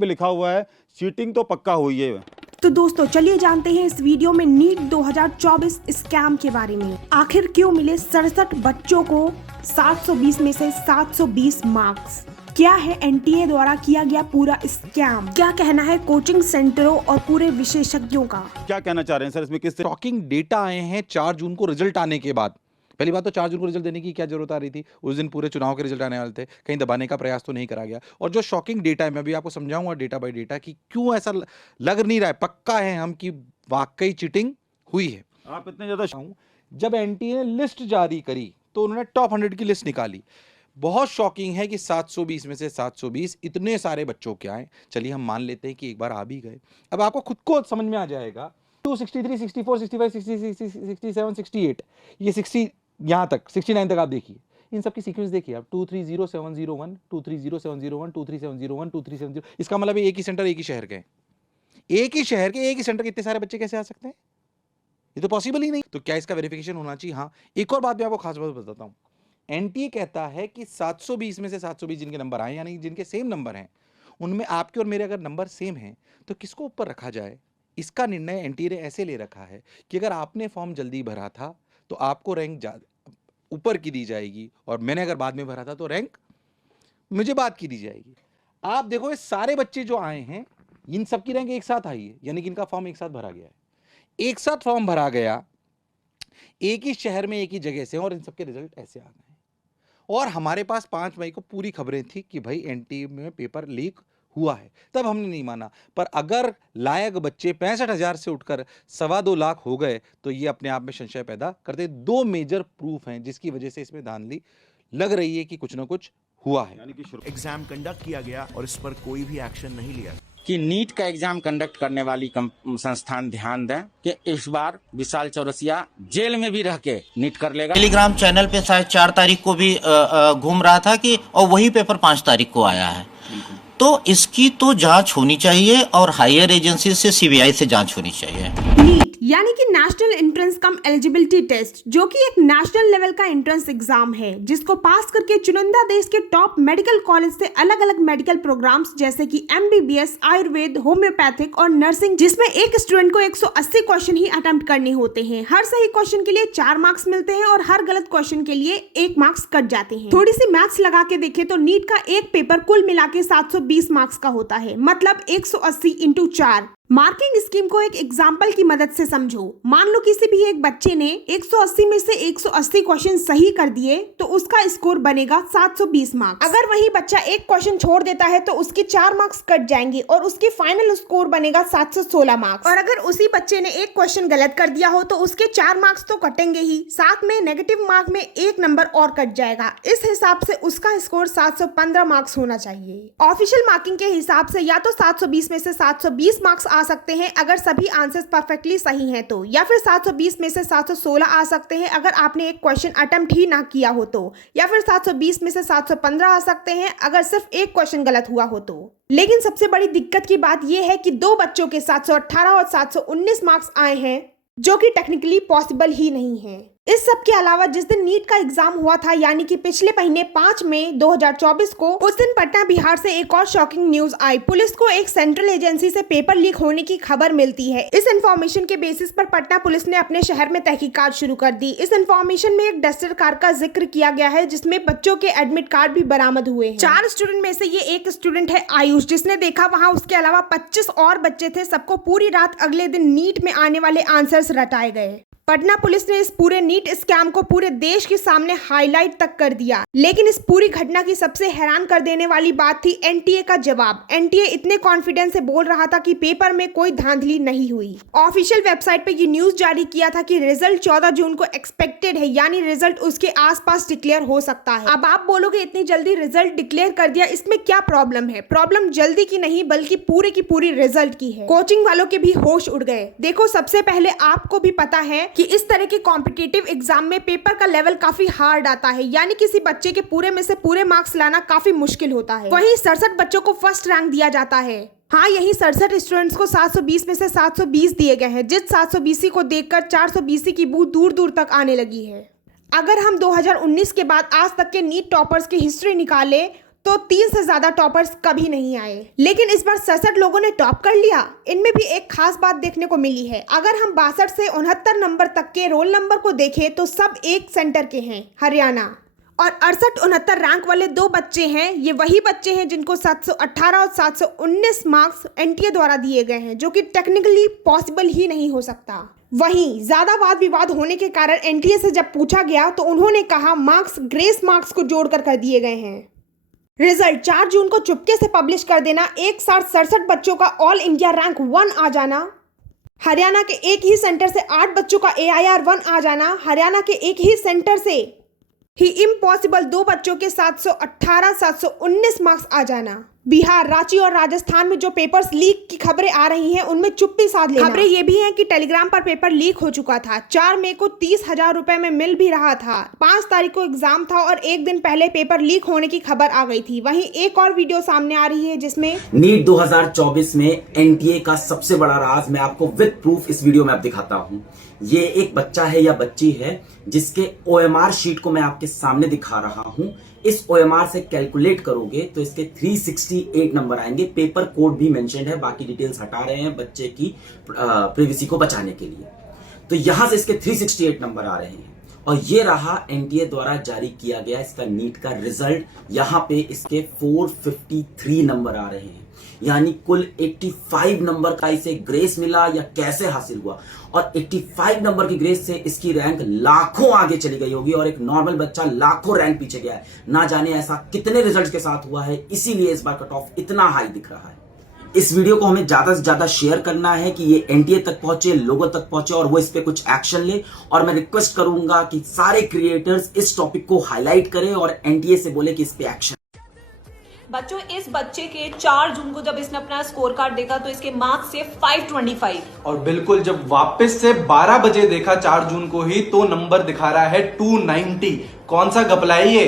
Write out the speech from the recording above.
पे लिखा हुआ है चीटिंग तो पक्का हुई है। तो दोस्तों चलिए जानते हैं इस वीडियो में नीट 2024 स्कैम के बारे में। आखिर क्यों मिले 67 बच्चों को 720 में से 720 मार्क्स? क्या है एनटीए द्वारा किया गया पूरा स्कैम? क्या कहना है कोचिंग सेंटरों और पूरे विशेषज्ञों का? क्या कहना चाह रहे हैं सर इसमें? किस शॉकिंग डेटा आए हैं 4 जून को रिजल्ट आने के बाद। पहली बात तो 4 जून को रिजल्ट देने की क्या जरूरत आ रही थी? उस दिन पूरे चुनाव के रिजल्ट आने वाले थे, कहीं दबाने का प्रयास तो नहीं करा गया। और जो शॉकिंग डेटा है मैं भी आपको समझाऊंगा डेटा बाय डेटा कि क्यों ऐसा लग नहीं रहा है, पक्का है हम कि वाकई चीटिंग हुई है। आप इतने ज्यादा जब एनटीए ने लिस्ट जारी करी तो उन्होंने टॉप 100 की लिस्ट निकाली। बहुत शॉकिंग है कि 720 में से 720 इतने सारे बच्चों के आए। चलिए हम मान लेते हैं कि एक बार आ भी गए। अब आपको खुद को समझ में आ जाएगा 263, 64, 65, 66, 67, 68, ये 60 यहाँ तक 69 तक आप देखिए, इन सब की सीक्वेंस देखिए आप 230701, 230701, 23701, 2370। इसका मतलब एक ही सेंटर, एक ही शहर के हैं। एक ही शहर के एक ही सेंटर के इतने सारे बच्चे कैसे आ सकते हैं? ये तो पॉसिबल ही नहीं। तो क्या इसका वेरिफिकेशन होना चाहिए? हाँ। एक और बात मैं आपको खास बात बताता हूं। एनटीए कहता है कि 720 में से 720 जिनके नंबर आए, यानी जिनके सेम नंबर हैं, उनमें आपके और मेरे अगर नंबर सेम हैं तो किसको ऊपर रखा जाए, इसका निर्णय एनटीए ने ऐसे ले रखा है कि अगर आपने फॉर्म जल्दी भरा था तो आपको रैंक ऊपर की दी जाएगी, और मैंने अगर बाद में भरा था तो रैंक मुझे बाद की दी जाएगी। आप देखो ये सारे बच्चे जो आए हैं इन सबकी रैंक एक साथ आई है, यानी कि इनका फॉर्म एक साथ भरा गया है। एक साथ फॉर्म भरा गया, एक ही शहर में एक ही जगह से, और इन सबके रिजल्ट ऐसे आ गए। और हमारे पास 5 मई को पूरी खबरें थी कि भाई एनटीए में पेपर लीक हुआ है, तब हमने नहीं माना। पर अगर लायक बच्चे 65,000 से उठकर 2.25 लाख हो गए तो ये अपने आप में संशय पैदा करते। 2 मेजर प्रूफ हैं जिसकी वजह से इसमें धांधली लग रही है कि कुछ ना कुछ हुआ है। एग्जाम कंडक्ट किया गया और इस पर कोई भी एक्शन नहीं लिया कि नीट का एग्जाम कंडक्ट करने वाली संस्थान ध्यान दें कि इस बार विशाल चौरसिया जेल में भी रह के नीट कर लेगा। टेलीग्राम चैनल पे शायद 4 तारीख को भी घूम रहा था कि और वही पेपर 5 तारीख को आया है। तो इसकी तो जांच होनी चाहिए और हायर एजेंसी से सीबीआई से जांच होनी चाहिए। नीट यानी कि नेशनल एंट्रेंस कम एलिजिबिलिटी टेस्ट, जो कि एक नेशनल लेवल का एंट्रेंस एग्जाम है जिसको पास करके चुनिंदा देश के टॉप मेडिकल कॉलेज से अलग अलग मेडिकल प्रोग्राम्स जैसे कि एमबीबीएस, आयुर्वेद, होम्योपैथिक और नर्सिंग, जिसमें एक स्टूडेंट को 180 क्वेश्चन ही अटेम्प्ट करने होते हैं। हर सही क्वेश्चन के लिए 4 मार्क्स मिलते हैं और हर गलत क्वेश्चन के लिए 1 मार्क्स कट जाते हैं। थोड़ी सी मैथ्स लगा के देखें तो नीट का एक पेपर कुल मिला के 720 मार्क्स का होता है, मतलब 180 × 4। मार्किंग स्कीम को एक एग्जाम्पल की मदद से समझो। मान लो किसी भी एक बच्चे ने 180 में से 180 क्वेश्चन सही कर दिए तो उसका स्कोर बनेगा 720 मार्क्स। अगर वही बच्चा एक क्वेश्चन छोड़ देता है तो उसके 4 मार्क्स कट जाएंगे और उसके फाइनल स्कोर बनेगा 716 मार्क्स। और अगर उसी बच्चे ने एक क्वेश्चन गलत कर दिया हो तो उसके 4 मार्क्स तो कटेंगे ही, साथ में नेगेटिव मार्क में 1 नंबर और कट जाएगा। इस हिसाब से उसका स्कोर 715 मार्क्स होना चाहिए। ऑफिशियल मार्किंग के हिसाब से या तो 720 में से 720 मार्क्स आ सकते हैं अगर सभी आंसर्स परफेक्टली सही हैं तो, या फिर 720 में से 716 आ सकते हैं अगर आपने एक क्वेश्चन अटेम्प्ट ही ना किया हो तो, या फिर 720 में से 715 आ सकते हैं अगर सिर्फ एक क्वेश्चन गलत हुआ हो तो। लेकिन सबसे बड़ी दिक्कत की बात यह है कि 2 बच्चों के 718 और 719 मार्क्स आए हैं, जो कि टेक्निकली पॉसिबल ही नहीं है। इस सब के अलावा जिस दिन नीट का एग्जाम हुआ था यानी कि पिछले महीने 5 मई 2024 को, उस दिन पटना बिहार से एक और शॉकिंग न्यूज आई। पुलिस को एक सेंट्रल एजेंसी से पेपर लीक होने की खबर मिलती है। इस इंफॉर्मेशन के बेसिस पर पटना पुलिस ने अपने शहर में तहकीकात शुरू कर दी। इस इंफॉर्मेशन में एक डस्टर कार का जिक्र किया गया है जिसमें बच्चों के एडमिट कार्ड भी बरामद हुए हैं। 4 स्टूडेंट में से ये एक स्टूडेंट है आयुष, जिसने देखा वहाँ उसके अलावा 25 और बच्चे थे। सबको पूरी रात अगले दिन नीट में आने वाले आंसर्स रटाए गए। पटना पुलिस ने इस पूरे नीट स्कैम को पूरे देश के सामने हाईलाइट तक कर दिया। लेकिन इस पूरी घटना की सबसे हैरान कर देने वाली बात थी एनटीए का जवाब। एनटीए इतने कॉन्फिडेंस से बोल रहा था कि पेपर में कोई धांधली नहीं हुई। ऑफिशियल वेबसाइट पे ये न्यूज जारी किया था कि रिजल्ट 14 जून को एक्सपेक्टेड है, यानी रिजल्ट उसके आसपास डिक्लेयर हो सकता है। अब आप बोलोगे इतनी जल्दी रिजल्ट डिक्लेयर कर दिया, इसमें क्या प्रॉब्लम है? प्रॉब्लम जल्दी की नहीं बल्कि पूरे की पूरी रिजल्ट की है। कोचिंग वालों के भी होश उड़ गए। देखो, सबसे पहले आपको भी पता है कि इस तरह के कॉम्पिटिटिव एग्जाम में पेपर का लेवल काफी हार्ड आता है, यानी किसी बच्चे के पूरे में से पूरे मार्क्स लाना काफी मुश्किल होता है। वहीं 67 बच्चों को फर्स्ट रैंक दिया जाता है। हाँ, यही 67 स्टूडेंट्स को 720 में से 720 दिए गए हैं। जिस 720 को देखकर 420 की बू दूर दूर तक आने लगी है। अगर हम 2019 के बाद आज तक के नीट टॉपर्स की हिस्ट्री निकाले तो 3 से ज्यादा टॉपर्स कभी नहीं आए। लेकिन इस बार 67 लोगों ने टॉप कर लिया। इनमें भी एक खास बात देखने को मिली है। अगर हम 62 से 69 नंबर तक के रोल नंबर को देखें तो सब एक सेंटर के हैं, हरियाणा। और 68-69 रैंक वाले 2 बच्चे हैं, ये वही बच्चे हैं जिनको 718 और 719 मार्क्स एनटीए द्वारा दिए गए हैं, जो कि टेक्निकली पॉसिबल ही नहीं हो सकता। वहीं ज्यादा वाद विवाद होने के कारण एनटीए से जब पूछा गया तो उन्होंने कहा मार्क्स ग्रेस मार्क्स को जोड़कर कर दिए गए हैं। रिजल्ट 4 जून को चुपके से पब्लिश कर देना, एक साथ 67 बच्चों का ऑल इंडिया रैंक 1 आ जाना, हरियाणा के एक ही सेंटर से 8 बच्चों का AIR 1 आ जाना, हरियाणा के एक ही सेंटर से ही इम्पॉसिबल 2 बच्चों के 718, 719 मार्क्स आ जाना। बिहार, रांची और राजस्थान में जो पेपर्स लीक की खबरें आ रही हैं उनमें चुप्पी साध लेना। खबरें ये भी हैं कि टेलीग्राम पर पेपर लीक हो चुका था। 4 मई को 30,000 रुपए में मिल भी रहा था। 5 तारीख को एग्जाम था और एक दिन पहले पेपर लीक होने की खबर आ गई थी। वहीं एक और वीडियो सामने आ रही है जिसमें नीट 2024 में एनटीए का सबसे बड़ा राज मैं आपको विद प्रूफ इस वीडियो में आप दिखाता हूं। ये एक बच्चा है या बच्ची है जिसके OMR शीट को मैं आपके सामने दिखा रहा हूं। इस OMR से कैलकुलेट करोगे तो इसके 368 नंबर आएंगे। पेपर कोड भी मेंशन्ड है, बाकी डिटेल्स हटा रहे हैं बच्चे की प्रिवेसी को बचाने के लिए। तो यहां से इसके 368 नंबर आ रहे हैं और ये रहा एनटीए द्वारा जारी किया गया इसका नीट का रिजल्ट। यहां पे इसके 453 नंबर आ रहे हैं, यानी कुल 85 नंबर का इसे ग्रेस मिला या कैसे हासिल हुआ। और 85 नंबर की ग्रेस से इसकी रैंक लाखों आगे चली गई होगी और एक नॉर्मल बच्चा लाखों रैंक पीछे गया है। ना जाने ऐसा कितने रिजल्ट्स के साथ हुआ है, इसीलिए इस बार कट ऑफ इतना हाई दिख रहा है। इस वीडियो को हमें ज्यादा से ज्यादा शेयर करना है कि ये एनटीए तक पहुंचे, लोगों तक पहुंचे और वो इस पे कुछ एक्शन ले। और मैं रिक्वेस्ट करूंगा कि सारे क्रिएटर्स इस टॉपिक को हाईलाइट करें और एनटीए से बोले कि इस पे एक्शन। बच्चों, इस बच्चे के 4 जून को जब इसने अपना स्कोर कार्ड देखा तो इसके मार्क्स से 525 और बिल्कुल जब वापस से 12 बजे देखा 4 जून को ही तो नंबर दिखा रहा है 290। कौन सा घपला है ये?